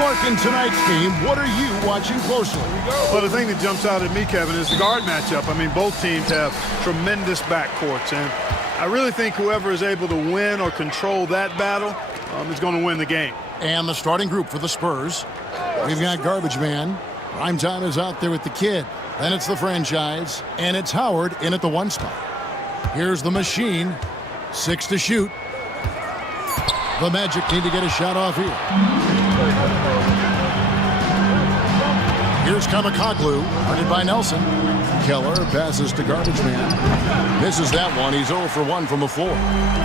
Clark, in tonight's game, what are you watching closely? Well, the thing that jumps out at me, Kevin, is the guard matchup. I mean, both teams have tremendous backcourts, and I really think whoever is able to win or control that battle is going to win the game. And the starting group for the Spurs. We've got Garbage Man. Primetime is out there with the kid. Then it's the franchise, and it's Howard in at the 1 spot. Here's the machine. 6 to shoot. The Magic need to get a shot off here. Here's Kamakoglu, guarded by Nelson. Keller passes to Garbage Man. Misses that one. He's 0 for 1 from the floor.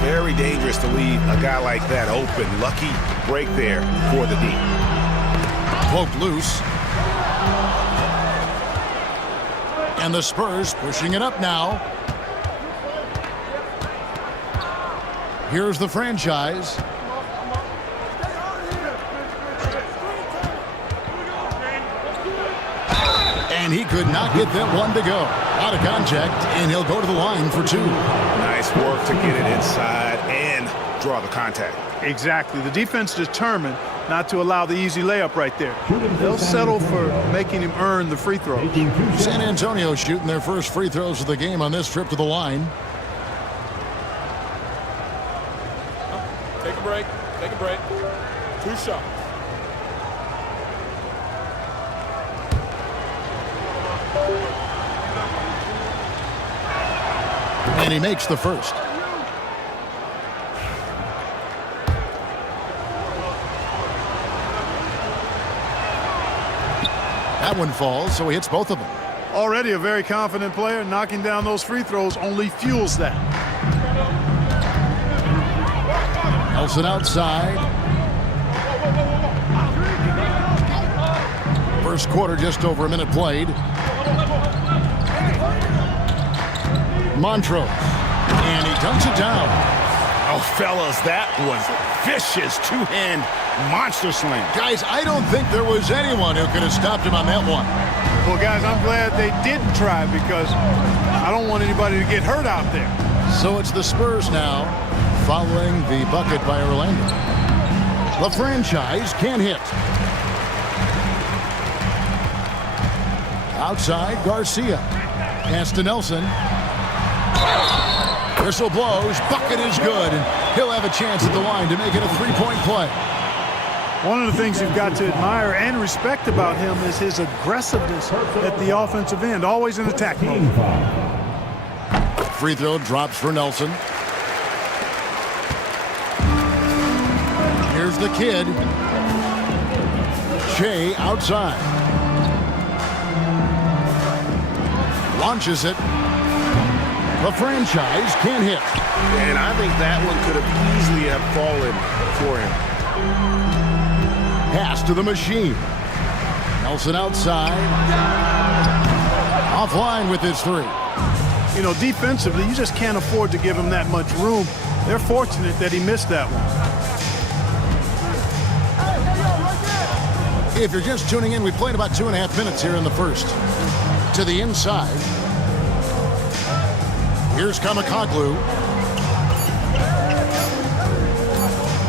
Very dangerous to leave a guy like that open. Lucky break there for the D. Poked loose. And the Spurs pushing it up now. Here's the franchise. And he could not get that one to go. Out of contact, and he'll go to the line for 2. Nice work to get it inside and draw the contact. Exactly. The defense determined not to allow the easy layup right there. They'll settle for making him earn the free throw. San Antonio shooting their first free throws of the game on this trip to the line. Take a break. Take a break. 2 shots. And he makes the first. That one falls, so he hits both of them. Already a very confident player. Knocking down those free throws only fuels that. Nelson outside. First quarter, just over a minute played. Montrose. And he dunks it down. Oh, fellas, that was vicious two-hand monster slam. Guys, I don't think there was anyone who could have stopped him on that one. Well, guys, I'm glad they didn't try because I don't want anybody to get hurt out there. So it's the Spurs now, following the bucket by Orlando. The franchise can't hit. Outside, Garcia. Pass to Nelson. Whistle blows. Bucket is good. And he'll have a chance at the line to make it a 3-point play. One of the things you've got to admire and respect about him is his aggressiveness at the offensive end. Always in attack mode. Free throw drops for Nelson. Here's the kid. Shea outside. Launches it. The franchise can't hit. And I think that one could have easily have fallen for him. Pass to the machine. Nelson outside. Offline with his 3. You know, defensively, you just can't afford to give him that much room. They're fortunate that he missed that one. If you're just tuning in, we played about 2.5 minutes here in the first. To the inside. Here's Kamakoglu.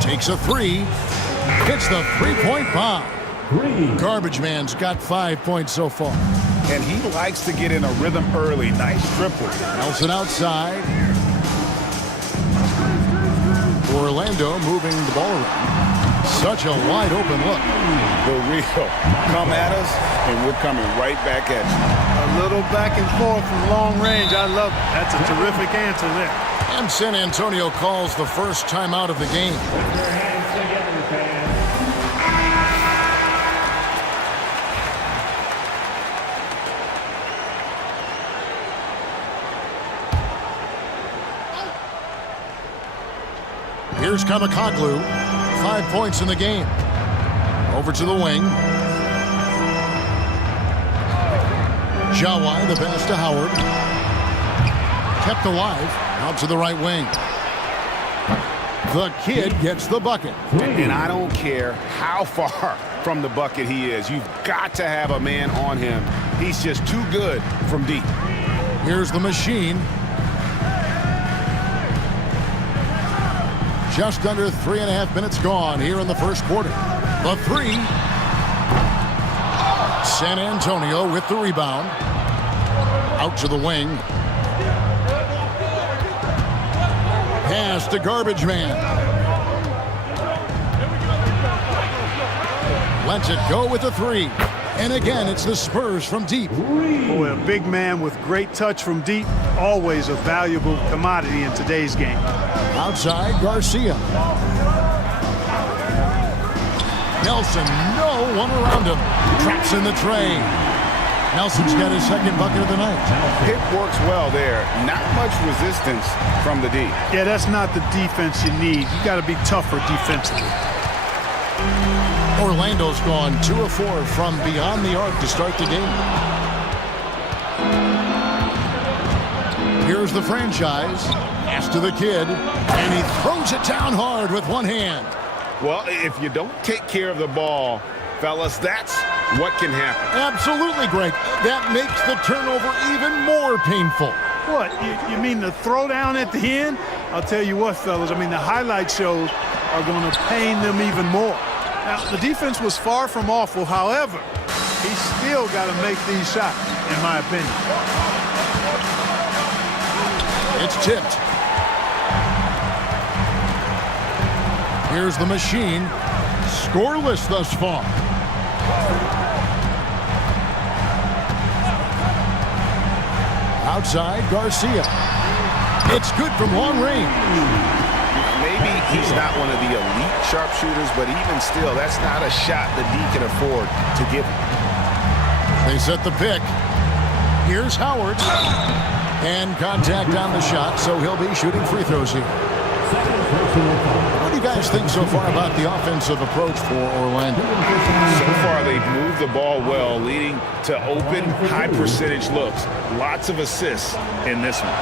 Takes a 3. Hits the 3-point bomb. Garbage Man's got 5 points so far. And he likes to get in a rhythm early. Nice triple. Nelson outside. Orlando moving the ball around. Such a wide open look. The real. Come at us, and we're coming right back at you. A little back and forth from long range. I love it. That's a terrific answer there. And San Antonio calls the first timeout of the game. Here's Kamakoglu. 5 points in the game. Over to the wing. Jawai, the pass to Howard. Kept alive. Out to the right wing. The kid gets the bucket. And I don't care how far from the bucket he is. You've got to have a man on him. He's just too good from deep. Here's the machine. Just under 3.5 minutes gone here in the first quarter. The 3 San Antonio with the rebound. Out to the wing. Pass to Garbage Man. Lets it go with a three. And again, it's the Spurs from deep. Boy, a big man with great touch from deep, always a valuable commodity in today's game. Outside, Garcia. Nelson, no one around him. Traps in the tray. Nelson's got his second bucket of the night. Pick works well there. Not much resistance from the D. Yeah, that's not the defense you need. You got to be tougher defensively. Orlando's gone 2 of 4 from beyond the arc to start the game. Here's the franchise. Pass to the kid. And he throws it down hard with one hand. Well, if you don't take care of the ball, fellas, that's what can happen. Absolutely, Greg. That makes the turnover even more painful. What, you mean the throwdown at the end? I'll tell you what, fellas, I mean, the highlight shows are going to pain them even more. Now, the defense was far from awful. However, he's still got to make these shots, in my opinion. It's tipped. Here's the machine. Scoreless thus far. Outside, Garcia. It's good from long range. Maybe he's not one of the elite sharpshooters, but even still, that's not a shot the D can afford to give him. They set the pick. Here's Howard. And contact on the shot, so he'll be shooting free throws here. What do you guys think so far about the offensive approach for Orlando? So far, they've moved the ball well, leading to open, high-percentage looks. Lots of assists in this one.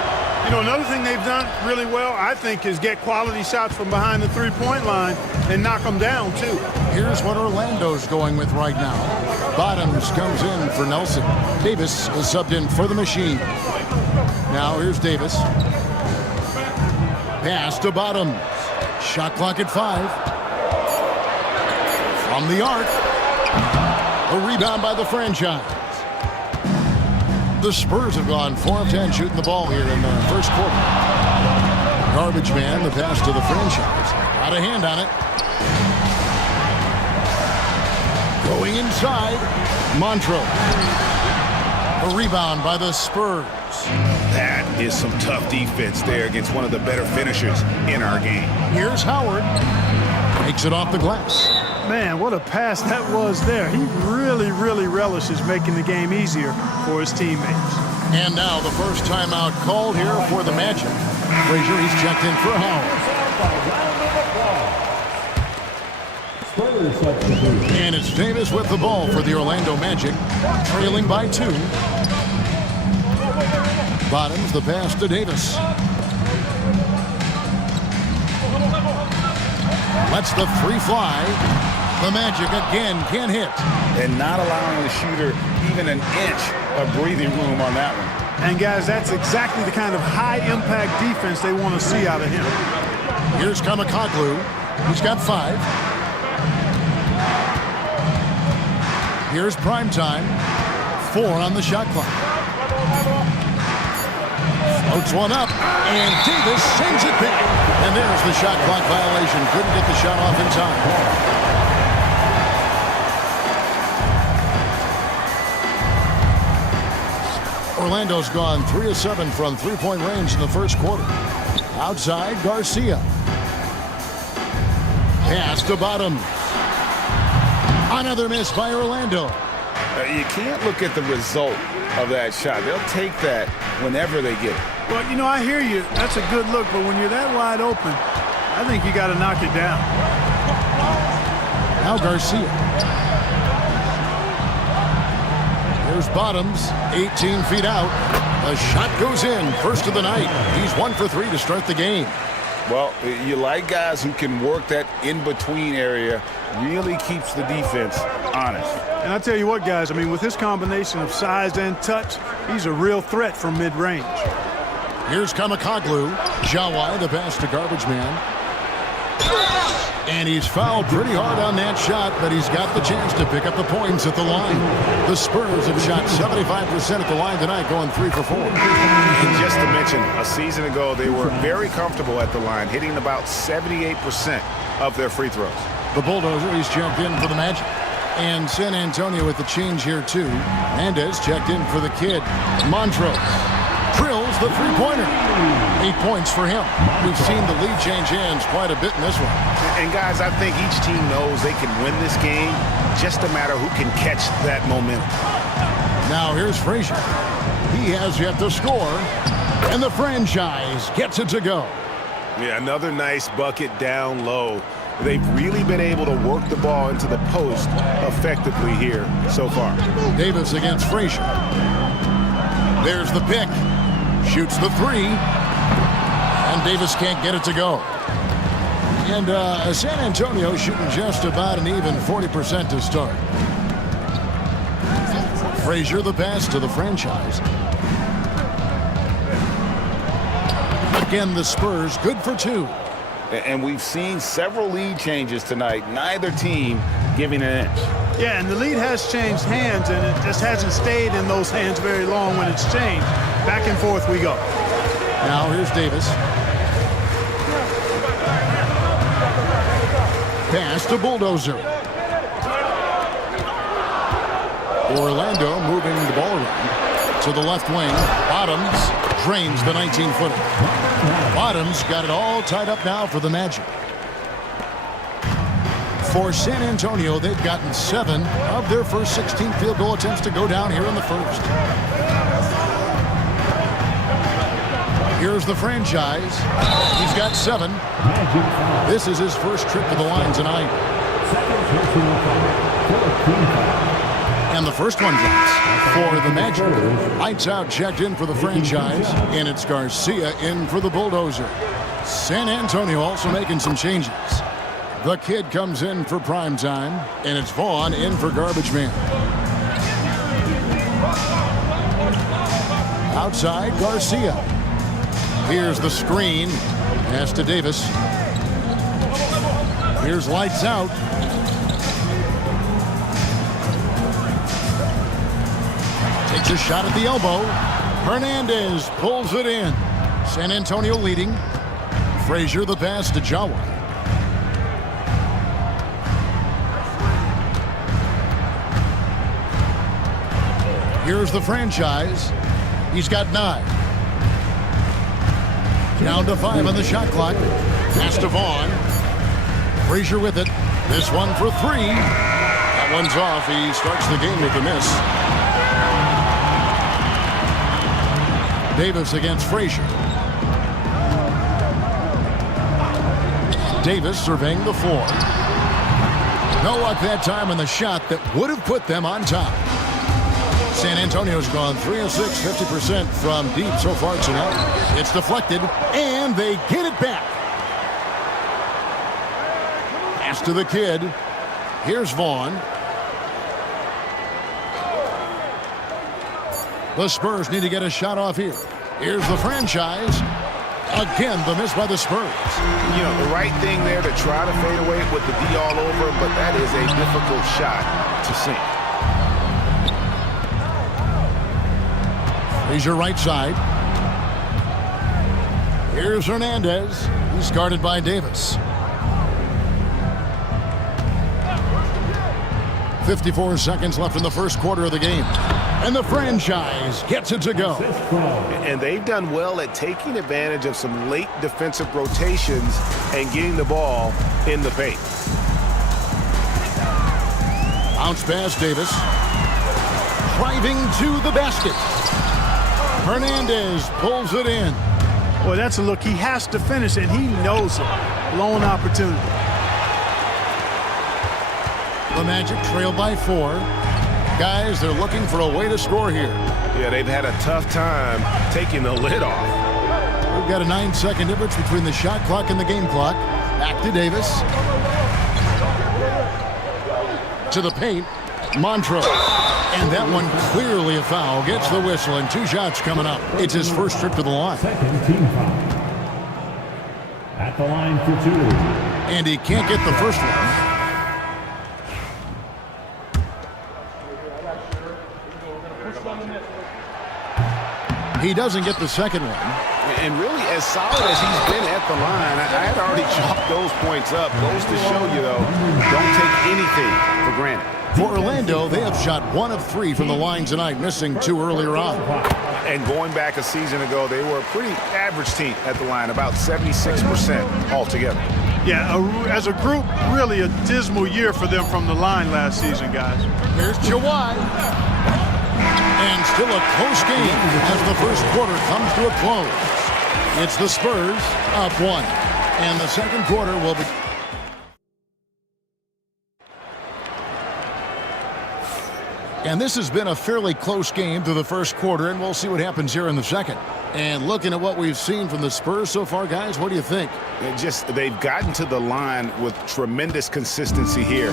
You know, another thing they've done really well, I think, is get quality shots from behind the three-point line and knock them down, too. Here's what Orlando's going with right now. Bottoms comes in for Nelson. Davis is subbed in for the machine. Now here's Davis. Pass to Bottoms. Shot clock at 5. From the arc. A rebound by the franchise. The Spurs have gone 4 of 10 shooting the ball here in the first quarter. Garbage Man, the pass to the franchise. Got a hand on it. Going inside. Montreux. A rebound by the Spurs. That is some tough defense there against one of the better finishers in our game. Here's Howard. Makes it off the glass. Man, what a pass that was there. He really, really relishes making the game easier for his teammates. And now the first timeout called here for the Magic. Frazier, he's checked in for Howard. And it's Davis with the ball for the Orlando Magic, trailing by 2. Bottoms, the pass to Davis. Lets the three fly. The Magic again can't hit. And not allowing the shooter even an inch of breathing room on that one. And, guys, that's exactly the kind of high-impact defense they want to see out of him. Here's Kamakoglu. He's got 5. Here's Primetime. 4 on the shot clock. Floats one up, and Davis sends it back. And there's the shot clock violation. Couldn't get the shot off in time. Orlando's gone 3 of 7 from three-point range in the first quarter. Outside, Garcia. Pass to Bottoms. Another miss by Orlando. You can't look at the result of that shot. They'll take that whenever they get it. Well, you know, I hear you. That's a good look, but when you're that wide open, I think you got to knock it down. Now Garcia. Here's Bottoms, 18 feet out. The shot goes in, first of the night. He's 1 for 3 to start the game. Well, you like guys who can work that in-between area, really keeps the defense honest. And I tell you what, guys, I mean, with his combination of size and touch, he's a real threat from mid-range. Here's Kamakoglu. Jawai, the pass to Garbage Man. And he's fouled pretty hard on that shot, but he's got the chance to pick up the points at the line. The Spurs have shot 75% at the line tonight, going 3 for 4. And just to mention, a season ago, they were very comfortable at the line, hitting about 78% of their free throws. The Bulldozer, he's checked in for the Magic. And San Antonio with the change here, too. Hernandez checked in for the kid. Montrose drills the three-pointer. 8 points for him. We've seen the lead change hands quite a bit in this one. And, guys, I think each team knows they can win this game. Just a matter who can catch that momentum. Now here's Frazier. He has yet to score. And the franchise gets it to go. Yeah, another nice bucket down low. They've really been able to work the ball into the post effectively here so far. Davis against Frazier. There's the pick. Shoots the three. And Davis can't get it to go. And San Antonio shooting just about an even 40% to start. Frazier the pass to the franchise. Again, the Spurs good for 2. And we've seen several lead changes tonight. Neither team giving an inch. Yeah, and the lead has changed hands, and it just hasn't stayed in those hands very long when it's changed. Back and forth we go. Now here's Davis. Pass to Bulldozer. Orlando moving the ball around to the left wing. Bottoms drains the 19-footer. Bottoms got it all tied up now for the Magic. For San Antonio, they've gotten 7 of their first 16 field goal attempts to go down here in the first. Here's the franchise. He's got 7. This is his first trip to the line tonight. And the first one drops for the Magic. Lights out checked in for the franchise, and it's Garcia in for the Bulldozer. San Antonio also making some changes. The kid comes in for prime time, and it's Vaughn in for garbage man. Outside, Garcia. Here's the screen. Pass to Davis. Here's lights out. Takes a shot at the elbow. Hernandez pulls it in. San Antonio leading. Frazier the pass to Jawa. Here's the franchise. He's got 9. Down to 5 on the shot clock. Pass to Vaughn. Frazier with it. This one for 3. That one's off. He starts the game with a miss. Davis against Frazier. Davis surveying the floor. No luck that time on the shot that would have put them on top. San Antonio's gone 3 of 6, 50% from deep so far tonight. It's deflected, and they get it back. Pass to the kid. Here's Vaughn. The Spurs need to get a shot off here. Here's the franchise. Again, the miss by the Spurs. You know, the right thing there to try to fade away with the D all over, but that is a difficult shot to sink. Frazier right side. Here's Hernandez. He's guarded by Davis. 54 seconds left in the first quarter of the game. And the franchise gets it to go. And they've done well at taking advantage of some late defensive rotations and getting the ball in the paint. Bounce pass, Davis. Driving to the basket. Hernandez pulls it in. Boy, that's a look. He has to finish, and he knows it. Blown opportunity. The Magic trail by 4. Guys, they're looking for a way to score here. Yeah, they've had a tough time taking the lid off. We've got a 9-second difference between the shot clock and the game clock. Back to Davis. To the paint. Montrose. And that one clearly a foul. Gets the whistle, and 2 shots coming up. It's his first trip to the line. Second team foul. At the line for 2. And he can't get the first one. He doesn't get the second one. And really, as solid as he's been at the line, I had already chalked those points up. Goes to show you, though, don't take anything for granted. For Orlando, they have shot 1 of 3 from the line tonight, missing 2 earlier on. And going back a season ago, they were a pretty average team at the line, about 76% altogether. Yeah, as a group, really a dismal year for them from the line last season, guys. Here's Jawai. And still a close game as the first quarter comes to a close. It's the Spurs up 1. And the second quarter will be... And this has been a fairly close game through the first quarter, and we'll see what happens here in the second. And looking at what we've seen from the Spurs so far, guys, what do you think? They've gotten to the line with tremendous consistency here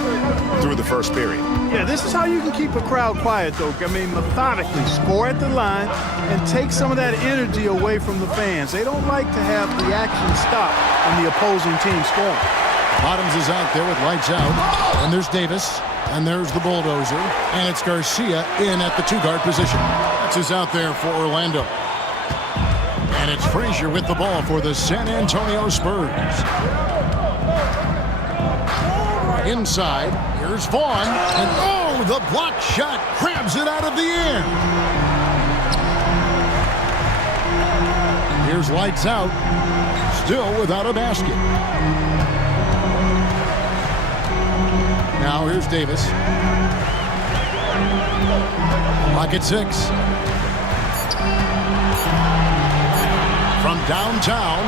through the first period. Yeah, this is how you can keep a crowd quiet, though. I mean, methodically score at the line and take some of that energy away from the fans. They don't like to have the action stop when the opposing team scoring. Bottoms is out there with lights out, and there's Davis. And there's the bulldozer, and it's Garcia in at the 2-guard position. That's who's out there for Orlando. And it's Frazier with the ball for the San Antonio Spurs. Inside, here's Vaughn, and oh, the block shot grabs it out of the air. Here's lights out, still without a basket. Now here's Davis. Clock at 6. From downtown,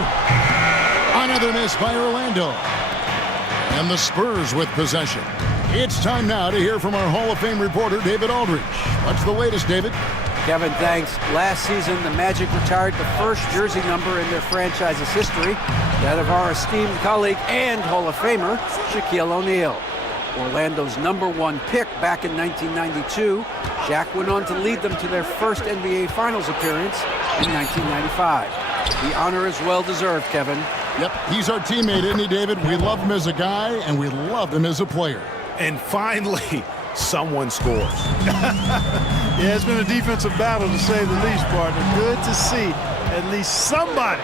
another miss by Orlando. And the Spurs with possession. It's time now to hear from our Hall of Fame reporter, David Aldridge. What's the latest, David? Kevin, thanks. Last season, the Magic retired the first jersey number in their franchise's history, that of our esteemed colleague and Hall of Famer, Shaquille O'Neal. Orlando's #1 pick back in 1992, Shaq went on to lead them to their first NBA Finals appearance in 1995. The honor is well-deserved, Kevin. Yep, he's our teammate, isn't he, David? We love him as a guy, and we love him as a player. And finally, someone scores. Yeah, it's been a defensive battle, to say the least, partner. Good to see at least somebody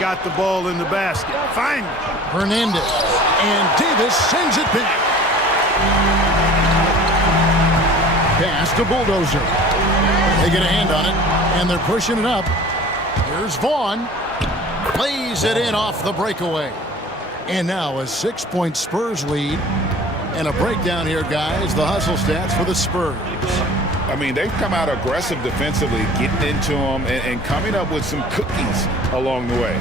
got the ball in the basket. Finally. Hernandez. And Davis sends it back. Pass to bulldozer. They get a hand on it, and they're pushing it up. Here's Vaughn. Lays it in off the breakaway. And now a 6-point Spurs lead. And a breakdown here, guys. The hustle stats for the Spurs. I mean, they've come out aggressive defensively, getting into them and coming up with some cookies along the way.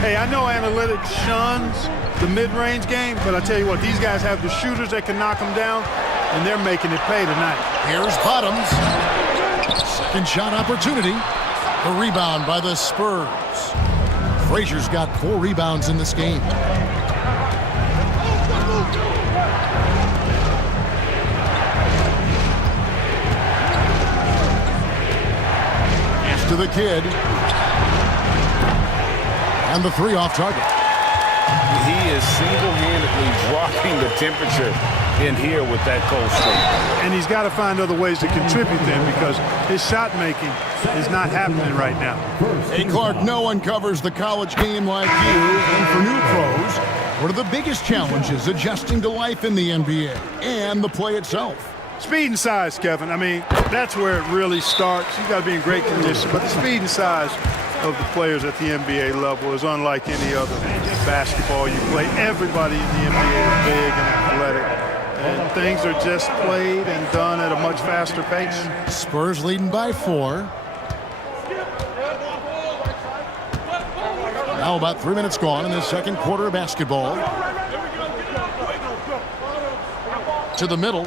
Hey, I know analytics shuns the mid-range game, but I tell you what, these guys have the shooters that can knock them down, and they're making it pay tonight. Here's Bottoms. Second shot opportunity. The rebound by the Spurs. Frazier's got 4 rebounds in this game. Pass to the kid. And the 3 off target. He is single-handedly dropping the temperature in here with that cold streak. And he's got to find other ways to contribute then, because his shot making is not happening right now. Hey, Clark, no one covers the college game like you. And for new pros, what are the biggest challenges adjusting to life in the NBA and the play itself? Speed and size, Kevin. I mean, that's where it really starts. You got to be in great condition, but the speed and size of the players at the NBA level is unlike any other basketball you play. Everybody in the NBA is big and athletic, and things are just played and done at a much faster pace. Spurs leading by 4. Now about 3 minutes gone in the second quarter of basketball. To the middle.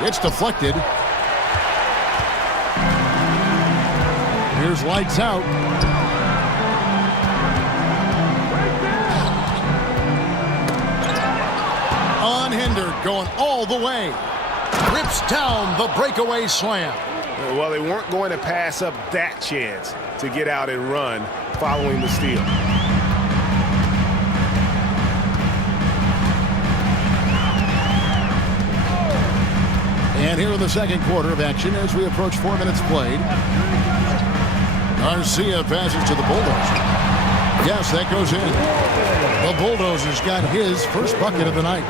It's deflected. Here's lights out. Unhindered, going all the way. Rips down the breakaway slam. Well, they weren't going to pass up that chance to get out and run following the steal. in the second quarter of action as we approach 4 minutes played. Garcia passes to the Bulldozer. Yes, that goes in. The Bulldozer's got his first bucket of the night.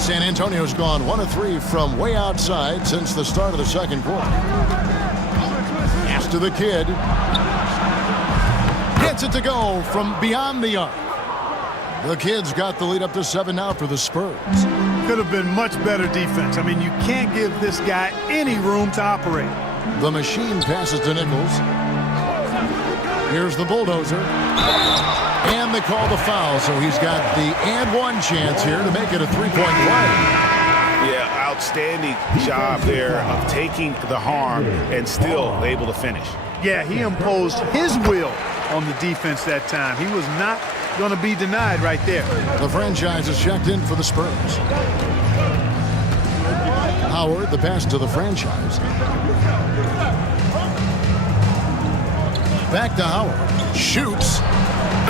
San Antonio's gone 1 of 3 from way outside since the start of the second quarter. Pass to the kid. Gets it to go from beyond the arc. The Kid's got the lead up to 7 now for the Spurs. Could have been much better defense. I mean, you can't give this guy any room to operate. The Machine passes to Nichols. Here's the Bulldozer. And they call the foul, so he's got the and one chance here to make it a three-point play. Yeah, outstanding job there of taking the harm and still able to finish. Yeah, he imposed his will on the defense that time. He was not going to be denied right there. The franchise is checked in for the Spurs. Howard, the pass to the franchise. Back to Howard. Shoots.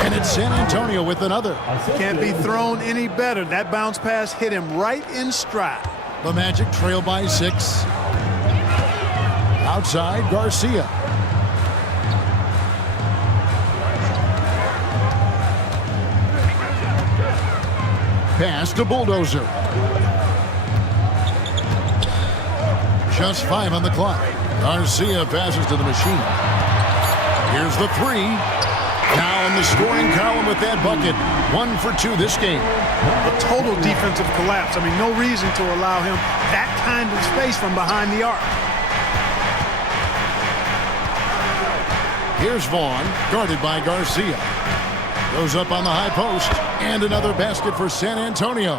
And it's San Antonio with another. Can't be thrown any better. That bounce pass hit him right in stride. The Magic trail by 6. Outside, Garcia. Pass to Bulldozer. Just 5 on the clock. Garcia passes to the Machine. Here's the 3. Now in the scoring column with that bucket. 1 for 2 this game. A total defensive collapse. I mean, no reason to allow him that kind of space from behind the arc. Here's Vaughn, guarded by Garcia. Goes up on the high post. And another basket for San Antonio.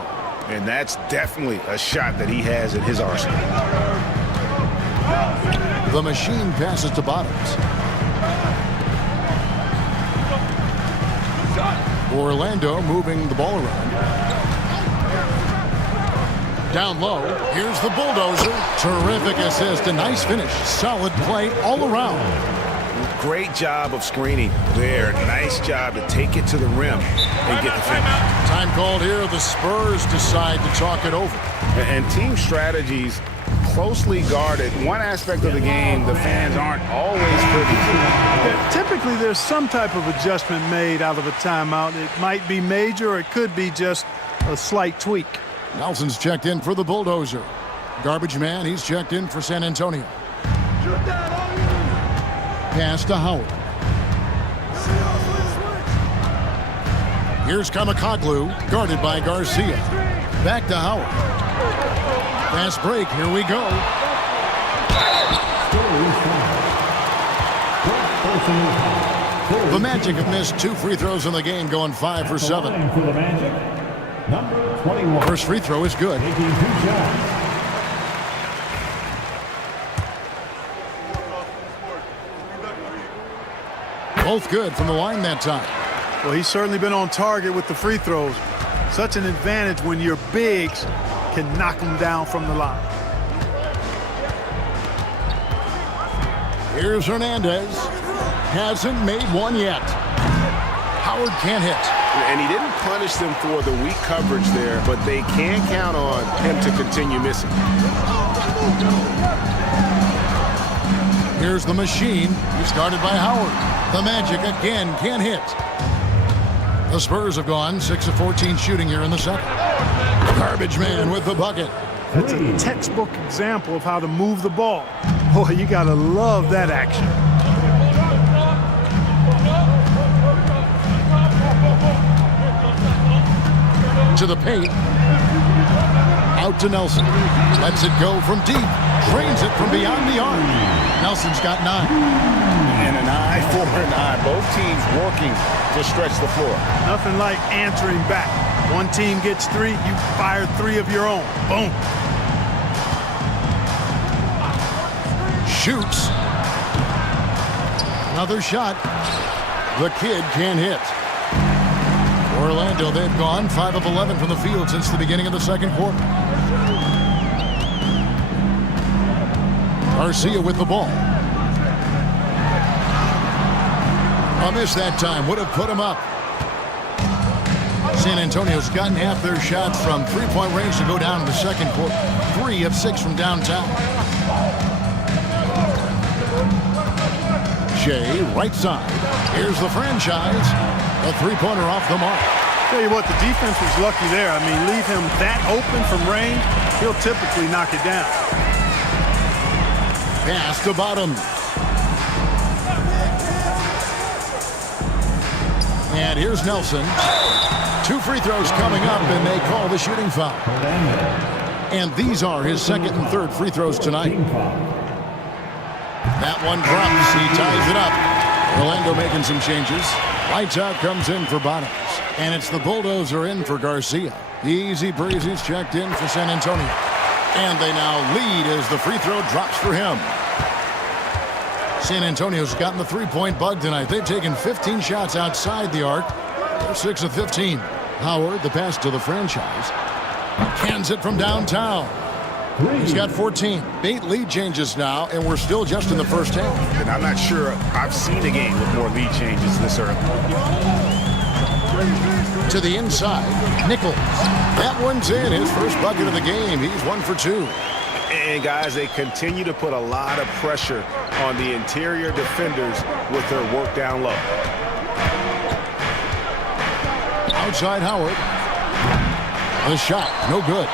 And that's definitely a shot that he has in his arsenal. The Machine passes to Bottoms. Orlando moving the ball around. Down low. Here's the Bulldozer. Terrific assist. A nice finish. Solid play all around. Great job of screening there. Nice job to take it to the rim and get the finish. Time called here. The Spurs decide to talk it over. And team strategies closely guarded. One aspect of the game the fans aren't always privy to. Yeah, typically there's some type of adjustment made out of a timeout. It might be major or it could be just a slight tweak. Nelson's checked in for the Bulldozer. Garbage man, he's checked in for San Antonio. Pass to Howard. Here's Kamakoglu, guarded by Garcia. Back to Howard. Fast break, here we go. The Magic have missed 2 free throws in the game, going 5 for 7. First free throw is good. Both good from the line that time. Well, he's certainly been on target with the free throws. Such an advantage when your bigs can knock them down from the line. Here's Hernandez. Hasn't made one yet. Howard can't hit. And he didn't punish them for the weak coverage there, but they can count on him to continue missing. Here's the Machine. He's guarded by Howard. The Magic again can't hit. The Spurs have gone 6 of 14 shooting here in the second. Garbage man with the bucket. That's a textbook example of how to move the ball. Boy, you gotta love that action. To the paint. Out to Nelson. Lets it go from deep. Drains it from beyond the arc. Nelson's got 9. And an eye for an eye. Both teams working to stretch the floor. Nothing like answering back. One team gets 3, you fire 3 of your own. Boom. Shoots. Another shot. The Kid can't hit. Orlando, they've gone 5 of 11 from the field since the beginning of the second quarter. Garcia with the ball. A miss that time would have put him up. San Antonio's gotten half their shots from three-point range to go down in the second quarter. 3 of 6 from downtown. Shea, right side. Here's the franchise. A three-pointer off the mark. Tell you what, the defense was lucky there. I mean, leave him that open from range, he'll typically knock it down. Pass to Bottom. And here's Nelson. 2 free throws coming up, and they call the shooting foul. And these are his second and third free throws tonight. That one drops. He ties it up. Orlando making some changes. Lights out comes in for Bottoms. And it's the Bulldozer in for Garcia. Easy breezy's checked in for San Antonio. And they now lead as the free throw drops for him. San Antonio's gotten the three-point bug tonight. They've taken 15 shots outside the arc. They're 6 of 15. Howard, the pass to the franchise. Cans it from downtown. He's got 14. 8 lead changes now, and we're still just in the first half. And I'm not sure I've seen a game with more lead changes this early. To the inside, Nichols. That one's in. His first bucket of the game. He's 1 for 2. And guys, they continue to put a lot of pressure on the interior defenders with their work down low. Outside Howard. The shot, no good.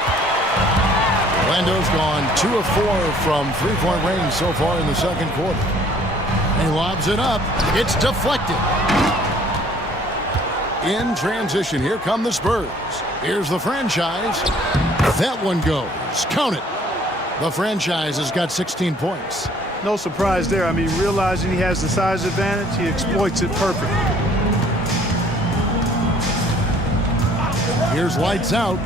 Orlando's gone 2 of 4 from three-point range so far in the second quarter. He lobs it up. It's deflected. In transition, here come the Spurs. Here's the franchise. That one goes. Count it. The franchise has got 16 points. No surprise there. I mean, realizing he has the size advantage, he exploits it perfectly. Here's lights out.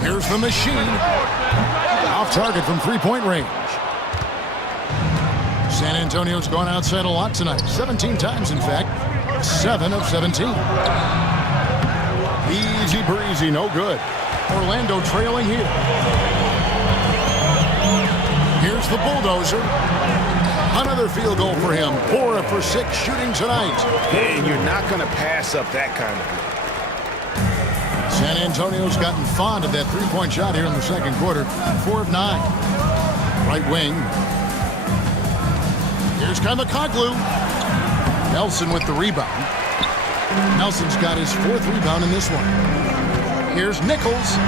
Here's the machine. Off target from three-point range. San Antonio's gone outside a lot tonight. 17 times, in fact. 7 of 17. Easy breezy, no good. Orlando trailing here. Here's the Bulldozer. Another field goal for him. 4 for 6 shooting tonight. And you're not going to pass up that kind of play. San Antonio's gotten fond of that three-point shot here in the second quarter. 4 of 9. Right wing. Here's Kamakoglu. Nelson with the rebound. Nelson's got his 4th rebound in this one. Here's Nichols.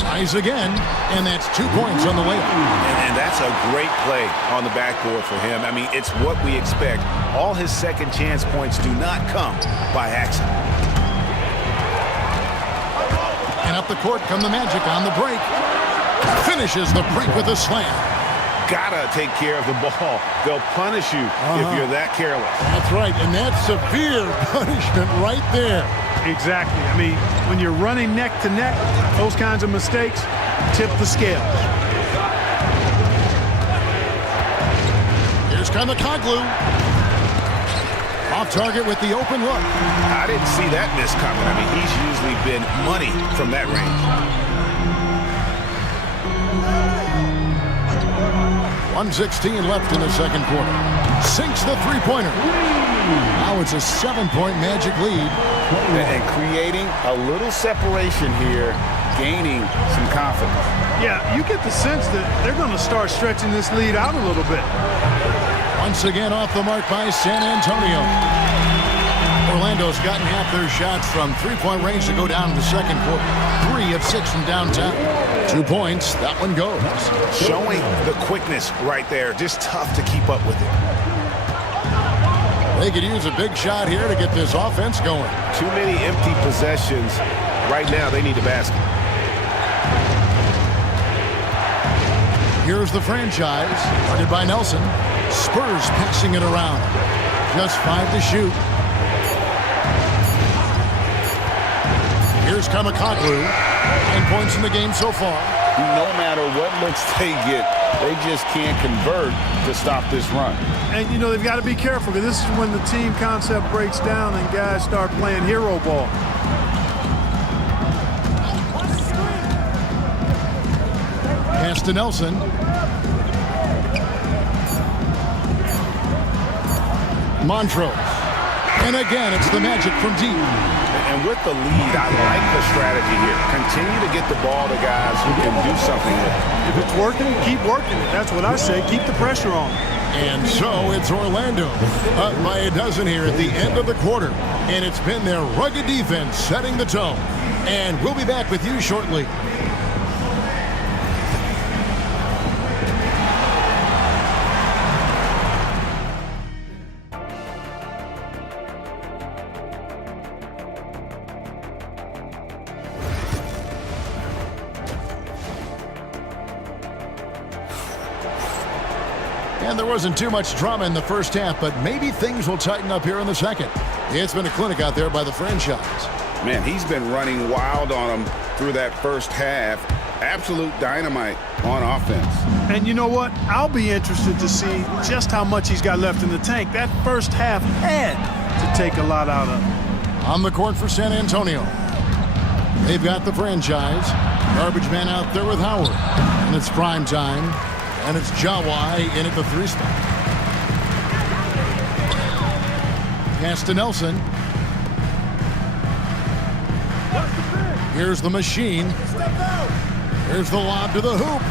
Tries again, and that's 2 points on the way. And that's a great play on the backboard for him. I mean, it's what we expect. All his second chance points do not come by accident. And up the court come the Magic on the break. Finishes the break with a slam. Gotta take care of the ball. They'll punish you if you're that careless. That's right, and that's severe punishment right there. Exactly. I mean, when you're running neck to neck, those kinds of mistakes tip the scale. Here's Kamakoglu. Off target with the open look. I didn't see that miss coming. I mean, he's usually been money from that range. 1:16 left in the second quarter. Sinks the three-pointer. Now it's a 7-point Magic lead. And creating a little separation here, gaining some confidence. Yeah, you get the sense that they're going to start stretching this lead out a little bit. Once again off the mark by San Antonio. Orlando's gotten half their shots from three-point range to go down in the second quarter. 3 of 6 from downtown. 2 points. That one goes. Showing the quickness right there. Just tough to keep up with it. They could use a big shot here to get this offense going. Too many empty possessions. Right now, they need a basket. Here's the franchise. Guarded by Nelson. Spurs passing it around. Just 5 to shoot. Here's Kamakoglu. 9 points in the game so far. No matter what looks they get, they just can't convert to stop this run. And, you know, they've got to be careful because this is when the team concept breaks down and guys start playing hero ball. Pass to Nelson. Montrose. And again, it's the Magic from deep. And with the lead, I like the strategy here. Continue to get the ball to guys who can do something with it. If it's working, keep working it. That's what I say. Keep the pressure on. And so it's Orlando up by a dozen here at the end of the quarter. And it's been their rugged defense setting the tone. And we'll be back with you shortly. And there wasn't too much drama in the first half, but maybe things will tighten up here in the second. It's been a clinic out there by the franchise. Man, he's been running wild on them through that first half. Absolute dynamite on offense. And you know what? I'll be interested to see just how much he's got left in the tank. That first half had to take a lot out of him. On the court for San Antonio. They've got the franchise. Garbage man out there with Howard. And it's prime time. And it's Jawai in at the 3 spot. Pass to Nelson. Here's the machine. Here's the lob to the hoop.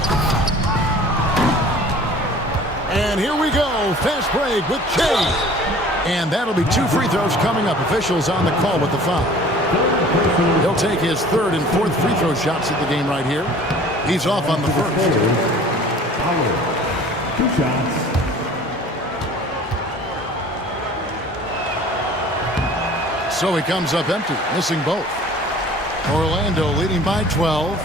And here we go. Fast break with Kay. And that'll be 2 free throws coming up. Officials on the call with the foul. He'll take his 3rd and 4th free throw shots at the game right here. He's off on the first. 2 shots. So he comes up empty, missing both. Orlando leading by 12.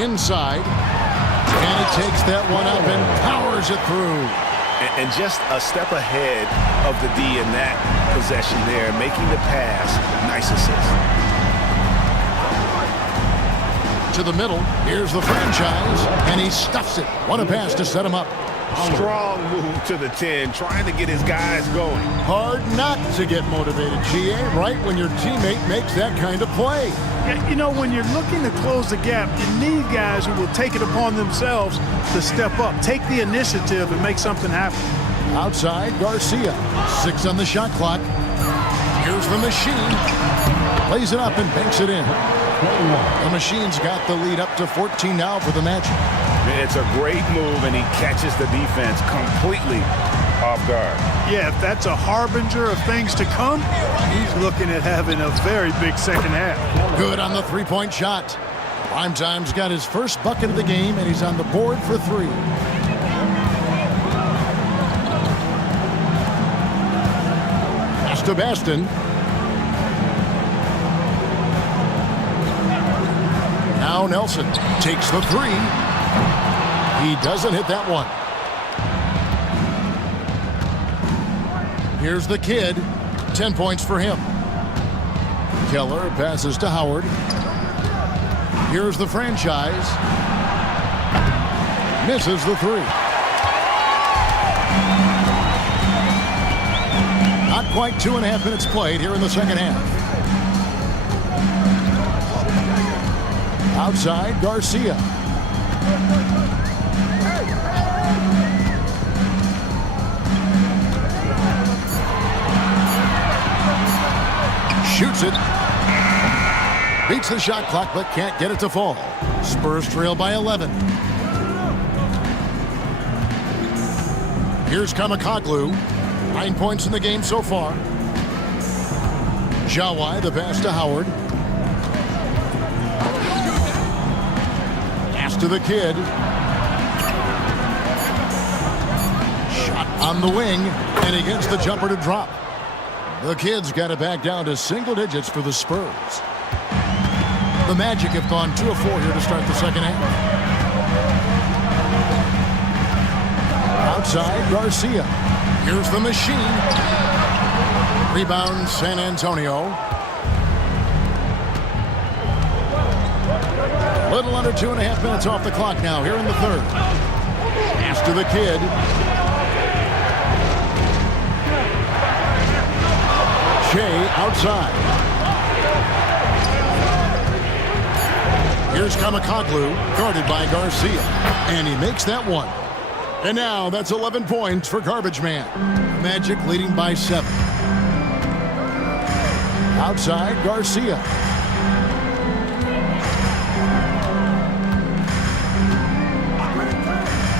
Inside. And he takes that one up and powers it through. And just a step ahead of the D in that possession there, making the pass. Nice assist. To the middle. Here's the franchise. And he stuffs it. What a pass to set him up. Strong move to the 10, trying to get his guys going. Hard not to get motivated, GA, right when your teammate makes that kind of play. Yeah, you know, when you're looking to close the gap, you need guys who will take it upon themselves to step up, take the initiative, and make something happen. Outside, Garcia. 6 on the shot clock. Here's the machine. Lays it up and banks it in. The machine's got the lead up to 14 now for the Magic. It's a great move, and he catches the defense completely off guard. Yeah, if that's a harbinger of things to come, he's looking at having a very big second half. Good on the 3-point shot. Primetime's got his first bucket of the game, and he's on the board for 3. Pass to Baston. Now Nelson takes the 3. He doesn't hit that one. Here's the kid. 10 points for him. Keller passes to Howard. Here's the franchise. Misses the 3. Not quite 2.5 minutes played here in the second half. Outside, Garcia. Shoots it. Beats the shot clock, but can't get it to fall. Spurs trail by 11. Here's Kamakoglu. 9 points in the game so far. Jawai, the pass to Howard. Pass to the kid. Shot on the wing, and he gets the jumper to drop. The Kid's got it back down to single digits for the Spurs. The Magic have gone 2 of 4 here to start the second half. Outside, Garcia. Here's the machine. Rebound, San Antonio. A little under 2.5 minutes off the clock now here in the third. Pass to the Kid. Shea outside. Here's Kamakoglu, guarded by Garcia. And he makes that one. And now that's 11 points for Garbage Man. Magic leading by 7. Outside, Garcia.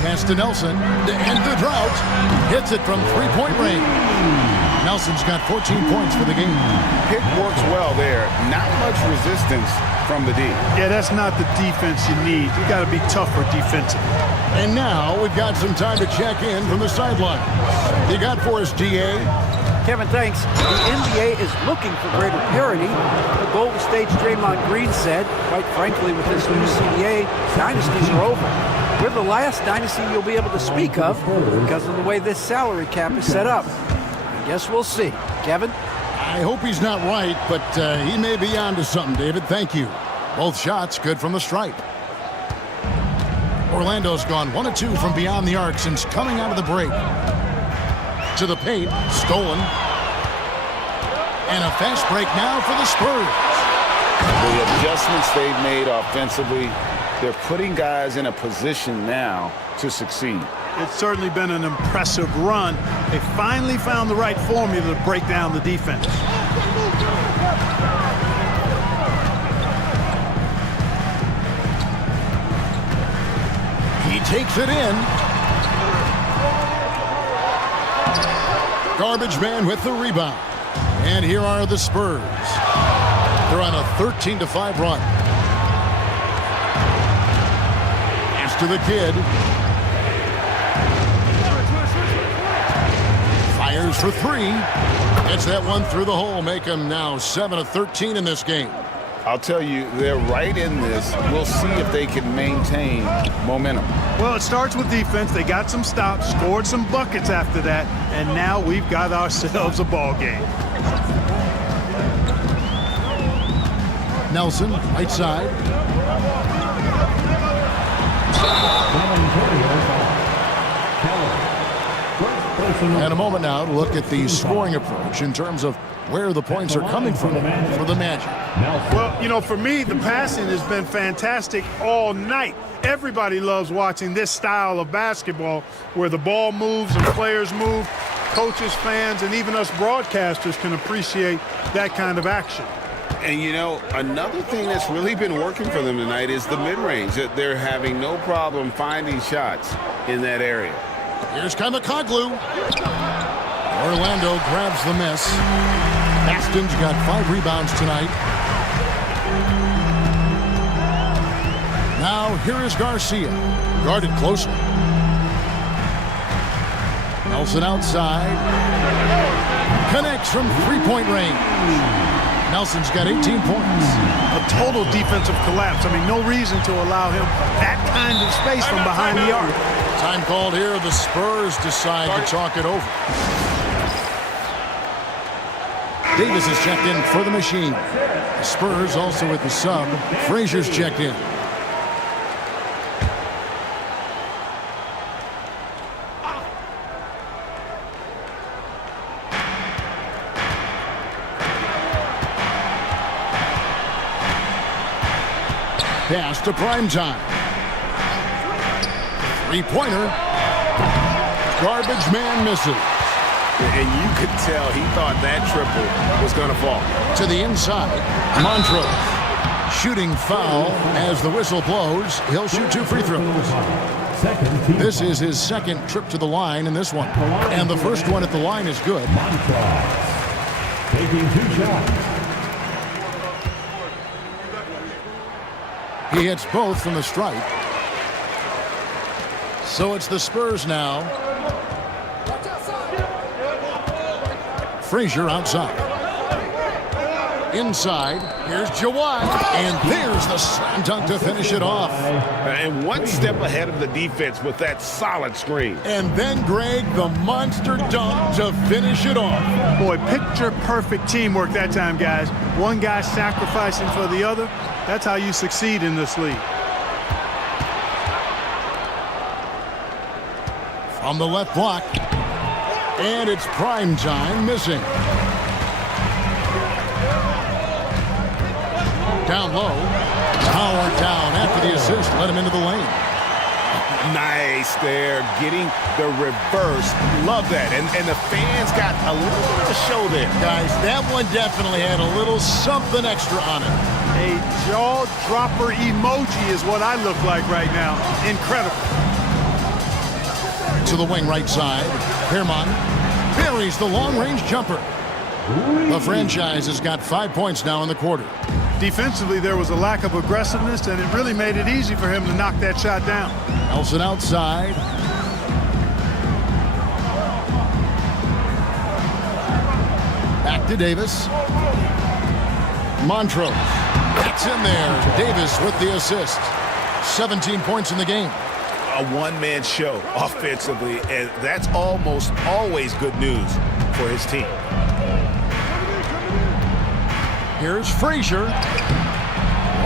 Pass to Nelson to end the drought. Hits it from three-point range. Nelson's got 14 points for the game. Pick works well there. Not much resistance from the D. Yeah, that's not the defense you need. You got to be tougher defensively. And now we've got some time to check in from the sideline. You got for us, GA? Kevin, thanks. The NBA is looking for greater parity. The Golden State's Draymond Green said, quite frankly, with this new CBA, dynasties are over. We're the last dynasty you'll be able to speak of because of the way this salary cap is set up. I guess we'll see. Kevin? I hope he's not right, but he may be on to something, David. Thank you. Both shots good from the stripe. Orlando's gone 1 of 2 from beyond the arc since coming out of the break. To the paint, stolen. And a fast break now for the Spurs. The adjustments they've made offensively, they're putting guys in a position now to succeed. It's certainly been an impressive run. They finally found the right formula to break down the defense. He takes it in. Garbage Man with the rebound. And here are the Spurs. They're on a 13-5 run. Pass to the kid. Fires for 3. Gets that one through the hole. Make him now 7 of 13 in this game. I'll tell you, they're right in this. We'll see if they can maintain momentum. Well, it starts with defense. They got some stops, scored some buckets after that, and now we've got ourselves a ball game. Nelson, right side. And a moment now to look at the scoring approach in terms of where the points are coming from for the Magic. Well, you know, for me, the passing has been fantastic all night. Everybody loves watching this style of basketball where the ball moves and players move. Coaches, fans, and even us broadcasters can appreciate that kind of action. And, you know, another thing that's really been working for them tonight is the mid-range. They're having no problem finding shots in that area. Here's Kamakoglu. Orlando grabs the miss. Aston's got 5 rebounds tonight. Now here is Garcia. Guarded closely. Nelson outside. Connects from three-point range. Nelson's got 18 points. A total defensive collapse. I mean, no reason to allow him that kind of space from behind the arc. Time called here. The Spurs decide to talk it over. Davis is checked in for the machine. The Spurs also with the sub. Frazier's checked in. Pass to Primetime. Three-pointer. Garbage Man misses. And you could tell he thought that triple was going to fall. To the inside, Montrose. Shooting foul as the whistle blows. He'll shoot 2 free throws. This is his second trip to the line in this one. And the first one at the line is good. Taking 2 shots. He hits both from the stripe. So it's the Spurs now. Frazier outside. Inside, here's Jawad, and there's the slam dunk to finish it off. And one step ahead of the defense with that solid screen. And then, Greg, the monster dunk to finish it off. Boy, picture-perfect teamwork that time, guys. One guy sacrificing for the other. That's how you succeed in this league. From the left block. And it's Primetime missing. Down low. Howard down after the assist. Let him into the lane. Nice there, getting the reverse. Love that. And the fans got a little bit of a show there. Guys, that one definitely had a little something extra on it. A jaw-dropper emoji is what I look like right now. Incredible. To the wing right side, Piermont buries the long-range jumper. The franchise has got 5 points now in the quarter. Defensively, there was a lack of aggressiveness, and it really made it easy for him to knock that shot down. Nelson outside. Back to Davis. Montrose. That's in there. Davis with the assist. 17 points in the game. A one-man show offensively, and that's almost always good news for his team. Here's Frazier.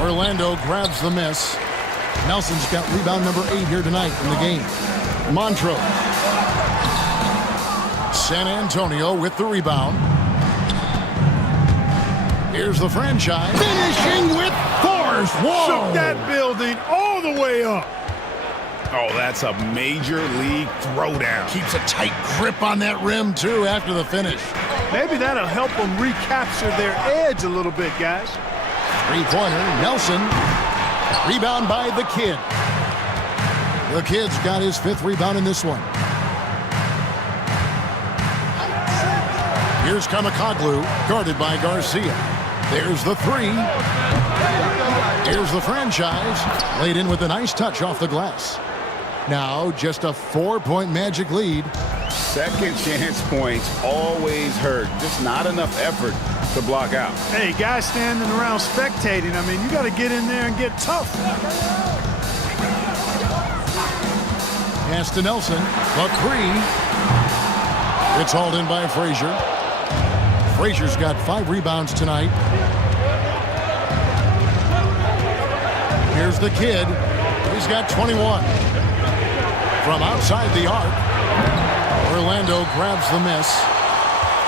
Orlando grabs the miss. Nelson's got rebound number 8 here tonight in the game. Montrose. San Antonio with the rebound. Here's the franchise. Finishing with force. Whoa! Shook that building all the way up. Oh, that's a major league throwdown. Keeps a tight grip on that rim, too, after the finish. Maybe that'll help them recapture their edge a little bit, guys. Three-pointer, Nelson. Rebound by the Kid. The Kid's got his 5th rebound in this one. Here's Kamakoglu, guarded by Garcia. There's the 3. Here's the franchise, laid in with a nice touch off the glass. Now just a 4-point Magic lead. Second chance points always hurt. Just not enough effort to block out. Hey, guys standing around spectating, I mean, you got to get in there and get tough. Pass to Nelson, the 3. It's hauled in by Frazier. Frazier's got 5 rebounds tonight. Here's the Kid. He's got 21. From outside the arc, Orlando grabs the miss.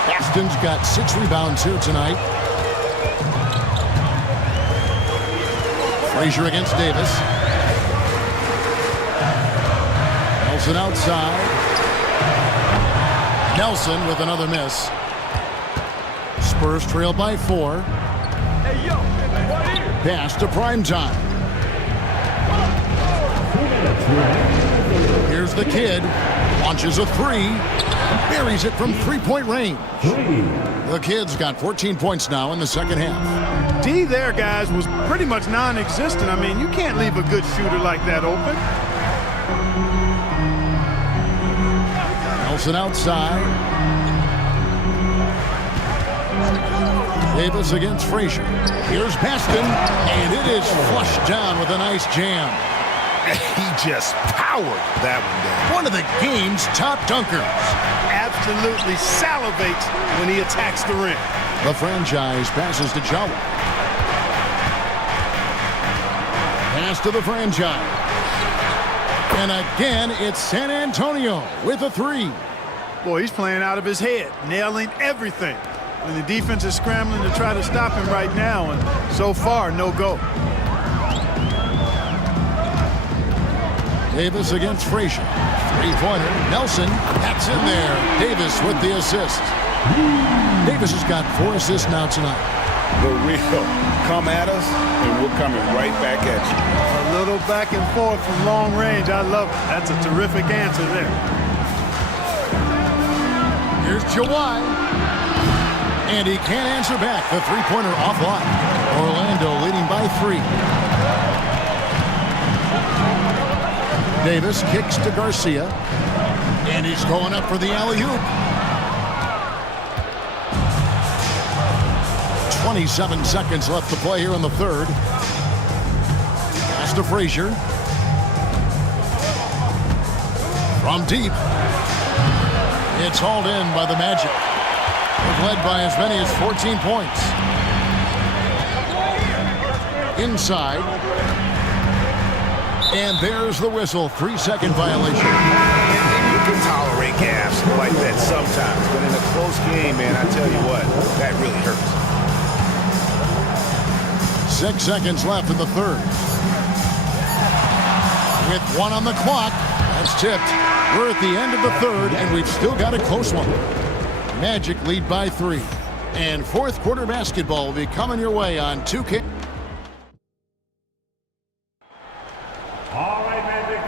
Baston's got 6 rebounds here tonight. Frazier against Davis. Nelson outside. Nelson with another miss. Spurs trail by 4. Pass to Primetime. Here's the Kid. Launches a 3. Buries it from 3-point range. The Kid's got 14 points now in the second half. D there, guys, was pretty much non-existent. I mean, you can't leave a good shooter like that open. Nelson outside. Davis against Frazier. Here's Baston, and it is flushed down with a nice jam. He just powered that one down. One of the game's top dunkers. Absolutely salivates when he attacks the rim. The franchise passes to Jawa. Pass to the franchise. And again, it's San Antonio with a 3. Boy, he's playing out of his head, nailing everything. And the defense is scrambling to try to stop him right now, and so far, no go. Davis against Frazier. 3-pointer. Nelson. That's in there. Davis with the assist. Davis has got 4 assists now tonight. The real come at us, and we're coming right back at you. A little back and forth from long range. I love it. That's a terrific answer there. Here's Jawai. And he can't answer back. The 3-pointer offline. Orlando leading by 3. Davis kicks to Garcia. And he's going up for the alley-oop. 27 seconds left to play here in the third. Pass to Frazier. From deep. It's hauled in by the Magic. They've led by as many as 14 points. Inside. And there's the whistle. 3-second violation. You can tolerate gaps like that sometimes, but in a close game, man, I tell you what, that really hurts. 6 seconds left in the third. with 1 on the clock. That's tipped. We're at the end of the third, and we've still got a close one. Magic lead by 3. And fourth quarter basketball will be coming your way on 2K.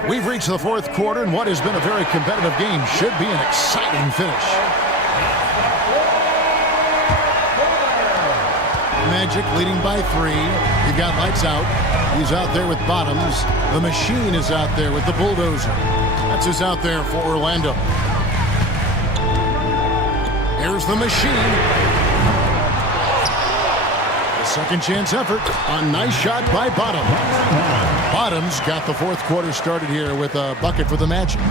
We've reached the fourth quarter, and what has been a very competitive game should be an exciting finish. Magic leading by 3. You've got Lights Out. He's out there with Bottoms. The Machine is out there with the Bulldozer. That's who's out there for Orlando. Here's the Machine. A second chance effort. A nice shot by Bottoms. Bottoms got the fourth quarter started here with a bucket for the Magic.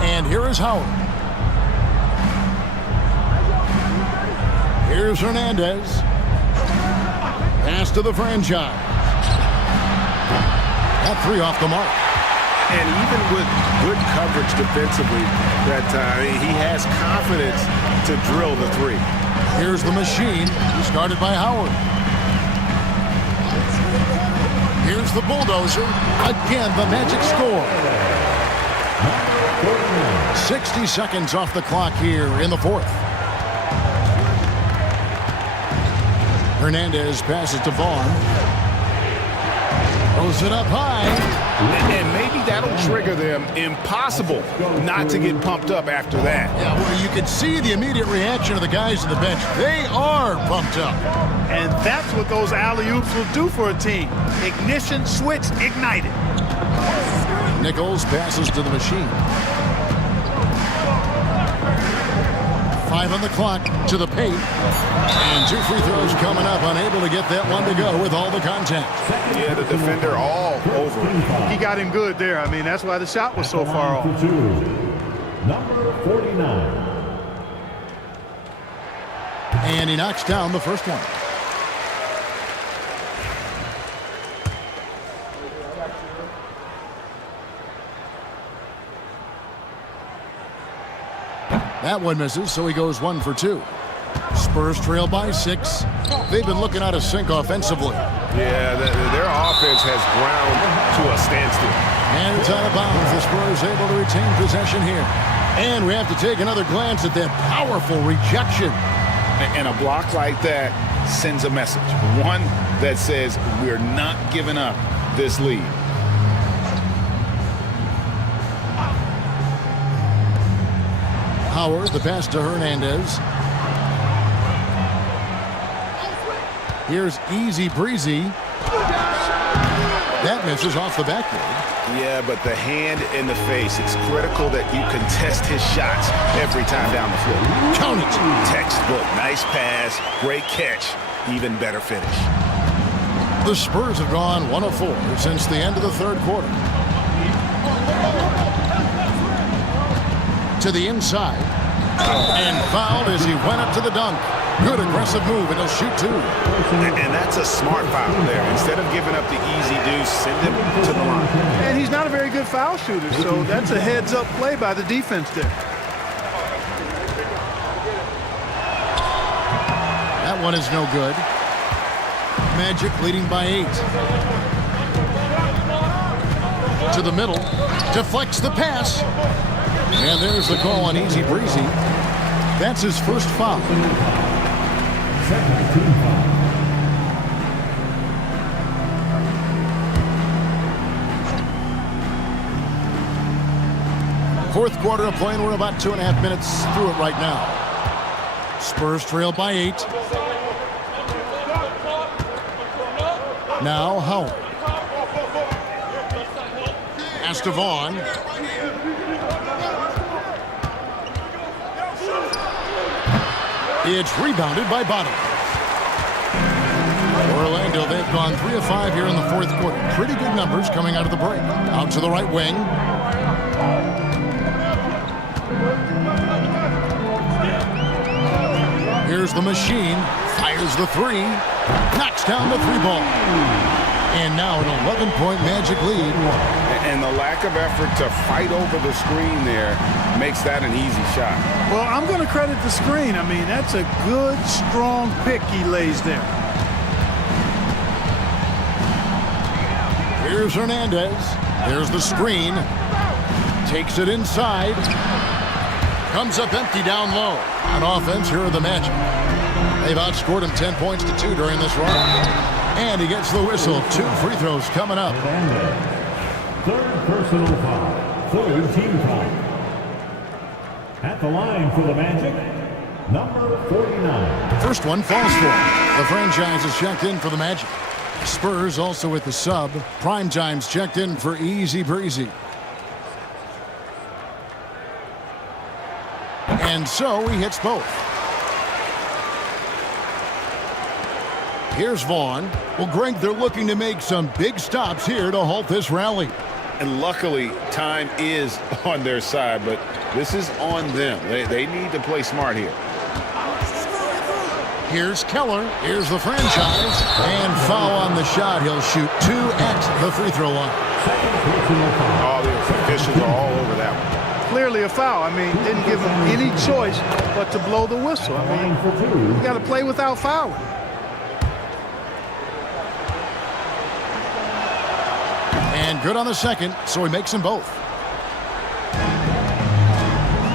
And here is Howard. Here's Hernandez. Pass to the franchise. That 3 off the mark. And even with good coverage defensively that time, he has confidence to drill the 3. Here's the Machine, started by Howard. Here's the Bulldozer. Again, the Magic score. 60 seconds off the clock here in the fourth. Hernandez passes to Vaughn. Throws it up high. And maybe that'll trigger them. Impossible not to get pumped up after that. Yeah, well, you can see the immediate reaction of the guys on the bench. They are pumped up. And that's what those alley-oops will do for a team. Ignition switch ignited. Nichols passes to the Machine. 5 on the clock to the paint. And 2 free throws coming up. Unable to get that one to go with all the contact. Yeah, the defender all over. He got him good there. I mean, that's why the shot was so far off. Number 49. And he knocks down the first one. That one misses, so he goes 1 for 2. Spurs trail by 6. They've been looking out of sync offensively. Yeah, their offense has ground to a standstill. And it's out of bounds. The Spurs able to retain possession here. And we have to take another glance at that powerful rejection. And a block like that sends a message. One that says we're not giving up this lead. Howard, the pass to Hernandez. Here's Easy Breezy. That misses off the backboard. Yeah, but the hand in the face, it's critical that you contest his shots every time down the floor. Count it. Textbook. Nice pass, great catch, even better finish. The Spurs have gone 1 of 4 since the end of the third quarter. To the inside. And fouled as he went up to the dunk. Good aggressive move, and he'll shoot 2. And that's a smart foul there. Instead of giving up the easy deuce, send him to the line. And he's not a very good foul shooter, so that's a heads-up play by the defense there. That one is no good. Magic leading by 8. To the middle. Deflects the pass. And there's the call on Easy Breezy. That's his first foul. Fourth quarter of play, and we're about 2.5 minutes through it right now. Spurs trail by 8. Now Howard. Pass to Vaughn. It's rebounded by Bottom. Orlando, they've gone 3 of 5 here in the fourth quarter. Pretty good numbers coming out of the break. Out to the right wing. Here's the Machine. Fires the 3. Knocks down the 3 ball. And now an 11-point Magic lead. And the lack of effort to fight over the screen there makes that an easy shot. Well, I'm going to credit the screen. I mean, that's a good, strong pick he lays there. Here's Hernandez. There's the screen. Takes it inside. Comes up empty down low. On offense, here are the Magic. They've outscored him 10 points to 2 during this run. And he gets the whistle. 2 free throws coming up. Third personal foul. Third team foul. At the line for the Magic, number 49. First one falls for him. The franchise is checked in for the Magic. Spurs also with the sub. Prime Time's checked in for Easy Breezy. And so he hits both. Here's Vaughn. Well, Greg, they're looking to make some big stops here to halt this rally. And luckily, time is on their side, but this is on them. They need to play smart here. Here's Keller. Here's the franchise. And foul on the shot. He'll shoot 2 at the free throw line. Oh, the officials are all over that one. Clearly a foul. I mean, didn't give him any choice but to blow the whistle. I mean, you got to play without fouling. And good on the second, so he makes them both.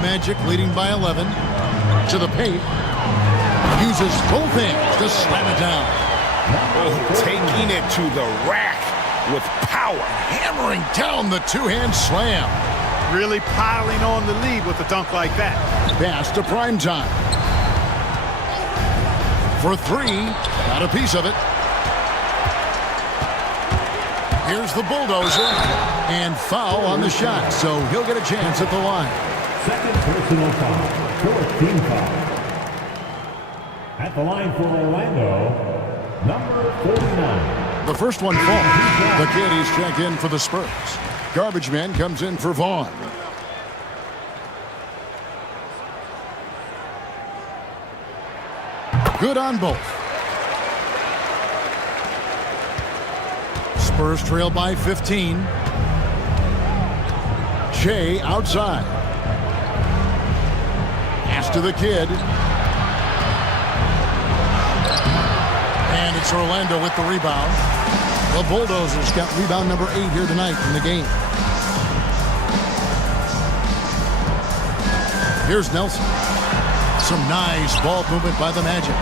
Magic leading by 11. To the paint. Uses both hands to slam it down. Oh, taking it to the rack with power. Hammering down the two-hand slam. Really piling on the lead with a dunk like that. Pass to Prime Time. For 3. Got a piece of it. Here's the bulldozer. And foul on the shot, so he'll get a chance at the line. Second personal foul. Fourth team foul. At the line for Orlando, number 49. The first one falls. The kid is checked in for the Spurs. Garbage man comes in for Vaughn. Good on both. Spurs trail by 15. Shea outside. Pass to the kid. And it's Orlando with the rebound. The Bulldozers got rebound number 8 here tonight in the game. Here's Nelson. Some nice ball movement by the Magic.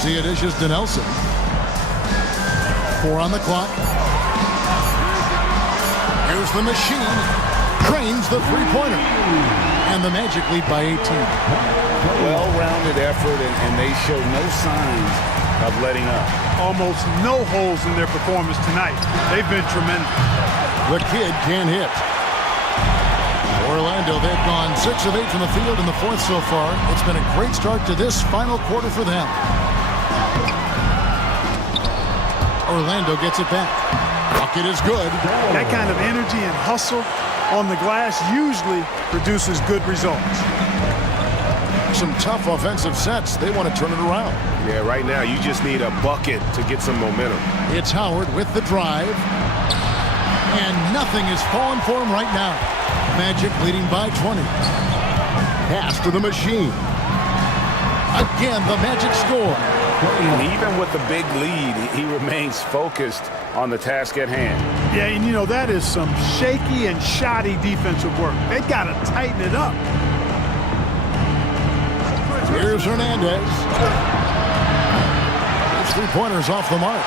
See it dishes to Nelson. 4 on the clock. Here's the machine. Trains the three-pointer. And the Magic lead by 18. Well-rounded effort, and they show no signs of letting up. Almost no holes in their performance tonight. They've been tremendous. The kid can't hit. Orlando, they've gone 6 of 8 from the field in the fourth so far. It's been a great start to this final quarter for them. Orlando gets it back. Bucket is good. That kind of energy and hustle on the glass usually produces good results. Some tough offensive sets. They want to turn it around. Yeah, right now you just need a bucket to get some momentum. It's Howard with the drive. And nothing is falling for him right now. Magic leading by 20. Pass to the machine. Again, the Magic score. And even with the big lead, he remains focused on the task at hand. Yeah, and you know, that is some shaky and shoddy defensive work. They got to tighten it up. Here's Hernandez. His three-pointers off the mark.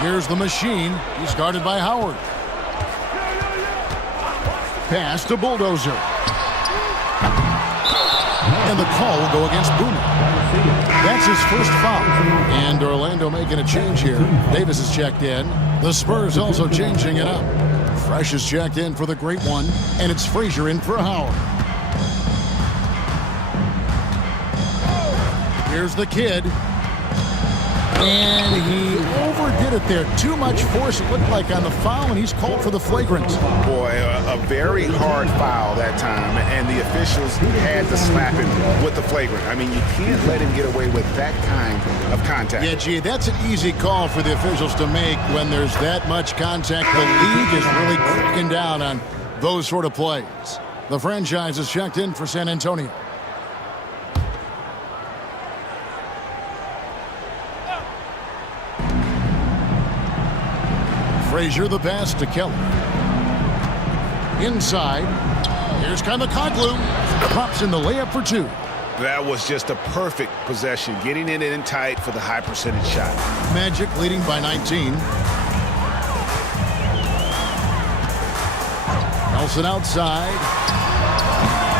Here's the machine. He's guarded by Howard. Pass to Bulldozer. And the call will go against Booner. That's his first foul. And Orlando making a change here. Davis is checked in. The Spurs also changing it up. Fresh is checked in for the great one. And it's Frazier in for Howard. Here's the kid. And he overdid it there. Too much force, it looked like, on the foul, and he's called for the flagrant. Boy, a very hard foul that time, and the officials had to slap him with the flagrant. I mean, you can't let him get away with that kind of contact. Yeah, gee, that's an easy call for the officials to make when there's that much contact. The league is really cracking down on those sort of plays. The franchise is checked in for San Antonio. Frazier the pass to Keller. Inside. Here's Kamakoglu. Pops in the layup for 2. That was just a perfect possession, getting it in tight for the high percentage shot. Magic leading by 19. Nelson outside.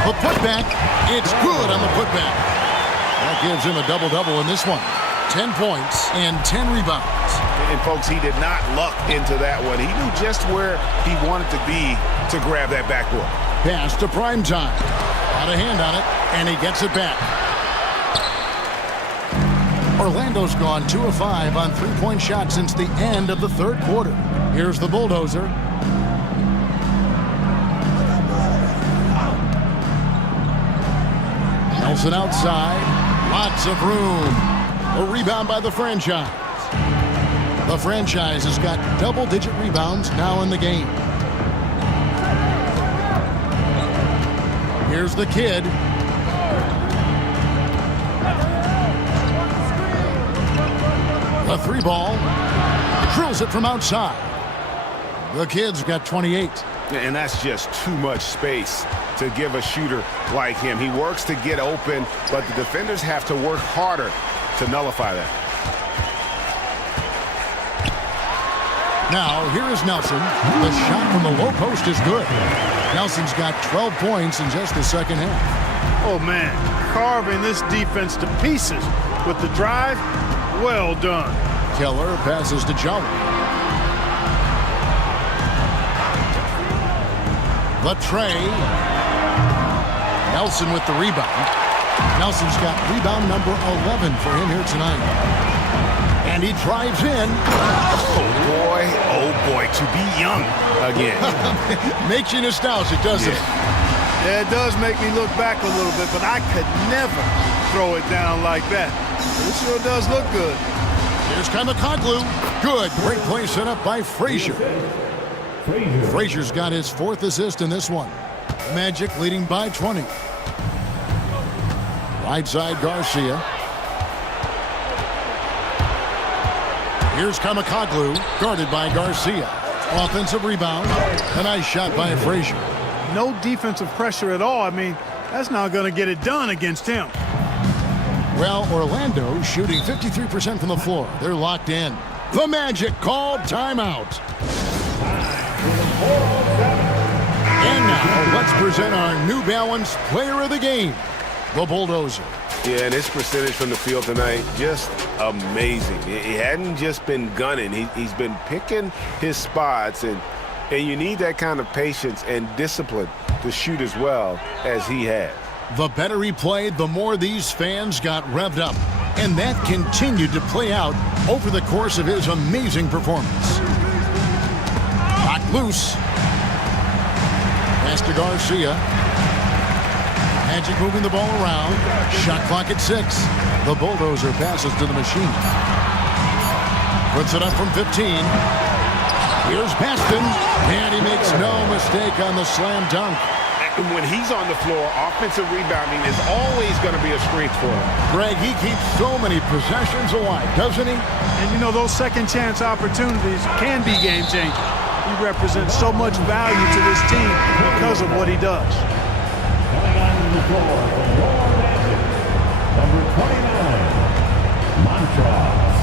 The putback. It's good on the putback. That gives him a double-double in this one. 10 points and 10 rebounds. And folks, he did not luck into that one. He knew just where he wanted to be to grab that backboard. Pass to Primetime. Got a hand on it, and he gets it back. Orlando's gone 2 of 5 on three-point shots since the end of the third quarter. Here's the bulldozer. Nelson outside. Lots of room. A rebound by the franchise. The franchise has got double-digit rebounds now in the game. Here's the kid. The 3-ball. Drills it from outside. The kid's got 28. And that's just too much space to give a shooter like him. He works to get open, but the defenders have to work harder to nullify that. Now, here is Nelson. The shot from the low post is good. Nelson's got 12 points in just the second half. Oh, man, carving this defense to pieces with the drive. Well done. Keller passes to Jolly. The tray. Nelson with the rebound. Nelson's got rebound number 11 for him here tonight. And he drives in. Oh boy, to be young again. Makes you nostalgic, doesn't it? Yeah, it does make me look back a little bit, but I could never throw it down like that. It sure does look good. Here's Kamakoglu. Good. Great play set up by Frazier. Frazier's got his 4th assist in this one. Magic leading by 20. Right side, Garcia. Here's Kamakoglu, guarded by Garcia. Offensive rebound. A nice shot by Frazier. No defensive pressure at all. I mean, that's not going to get it done against him. Well, Orlando shooting 53% from the floor. They're locked in. The Magic called timeout. And now, let's present our New Balance Player of the Game, the Bulldozer. Yeah, and his percentage from the field tonight, just amazing. He hadn't just been gunning. He's been picking his spots, and you need that kind of patience and discipline to shoot as well as he had. The better he played, the more these fans got revved up. And that continued to play out over the course of his amazing performance. Knocked loose. Pass to Garcia. Magic moving the ball around. Shot clock at 6. The Bulldozer passes to the machine. Puts it up from 15. Here's Baston. And he makes no mistake on the slam dunk. When he's on the floor, offensive rebounding is always going to be a strength for him. Greg, he keeps so many possessions alive, doesn't he? And, you know, those second chance opportunities can be game-changing. He represents so much value to this team because of what he does. Coming on the floor from your Magic, number 29, Montrose.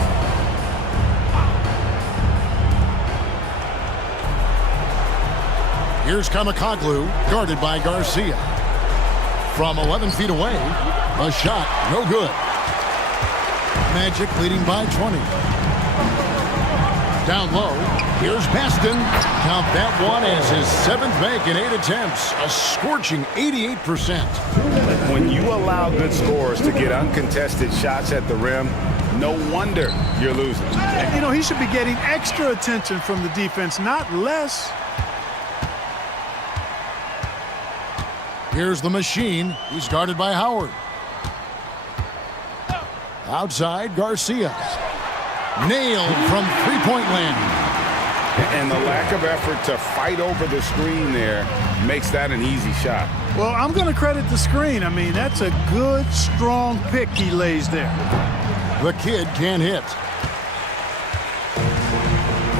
Here's Kamakoglu, guarded by Garcia. From 11 feet away, a shot, no good. Magic leading by 20. Down low, here's Baston. Count that one as his 7th make in 8 attempts. A scorching 88%. When you allow good scorers to get uncontested shots at the rim, no wonder you're losing. You know, he should be getting extra attention from the defense, not less. Here's the machine. He's guarded by Howard. Outside, Garcia. Nailed from three-point land. And the lack of effort to fight over the screen there makes that an easy shot. Well, I'm going to credit the screen. I mean, that's a good, strong pick he lays there. The kid can't hit.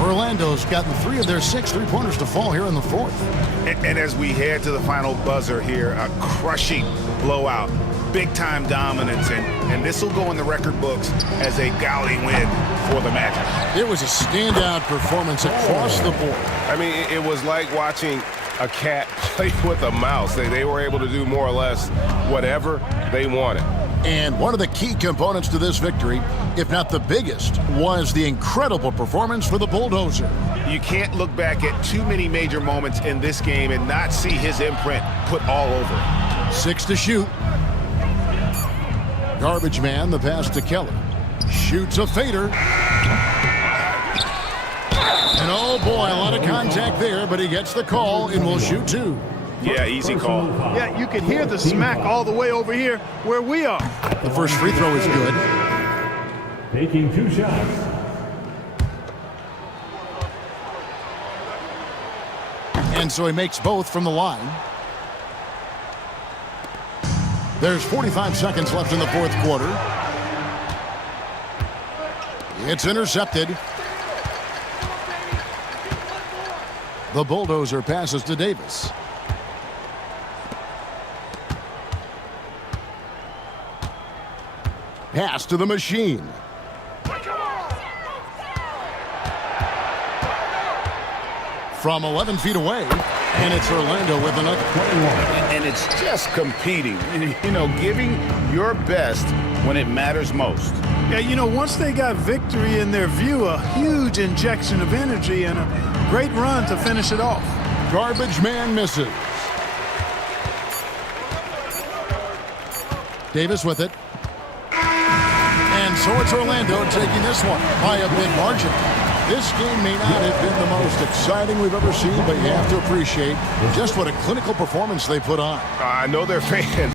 Orlando's gotten 3 of their 6 3-pointers to fall here in the fourth. And as we head to the final buzzer here, a crushing blowout, big-time dominance, and this will go in the record books as a gaudy win for the Magic. It was a standout performance across the board. I mean, it was like watching a cat play with a mouse. They were able to do more or less whatever they wanted. And one of the key components to this victory, if not the biggest, was the incredible performance for the Bulldozer. You can't look back at too many major moments in this game and not see his imprint put all over it. 6 to shoot. Garbage man, the pass to Keller. Shoots a fader. And oh boy, a lot of contact there, but he gets the call and will shoot 2. Yeah, easy call. Yeah, you can hear the smack all the way over here where we are. The first free throw is good. Taking 2 shots. And so he makes both from the line. There's 45 seconds left in the fourth quarter. It's intercepted. The Bulldozer passes to Davis. Pass to the machine. From 11 feet away, and it's Orlando with another. And it's just competing, you know, giving your best when it matters most. Yeah, you know, once they got victory in their view, a huge injection of energy and a great run to finish it off. Garbage man misses. Davis with it. And so it's Orlando taking this one by a big margin. This game may not have been the most exciting we've ever seen, but you have to appreciate just what a clinical performance they put on. I know they're fans.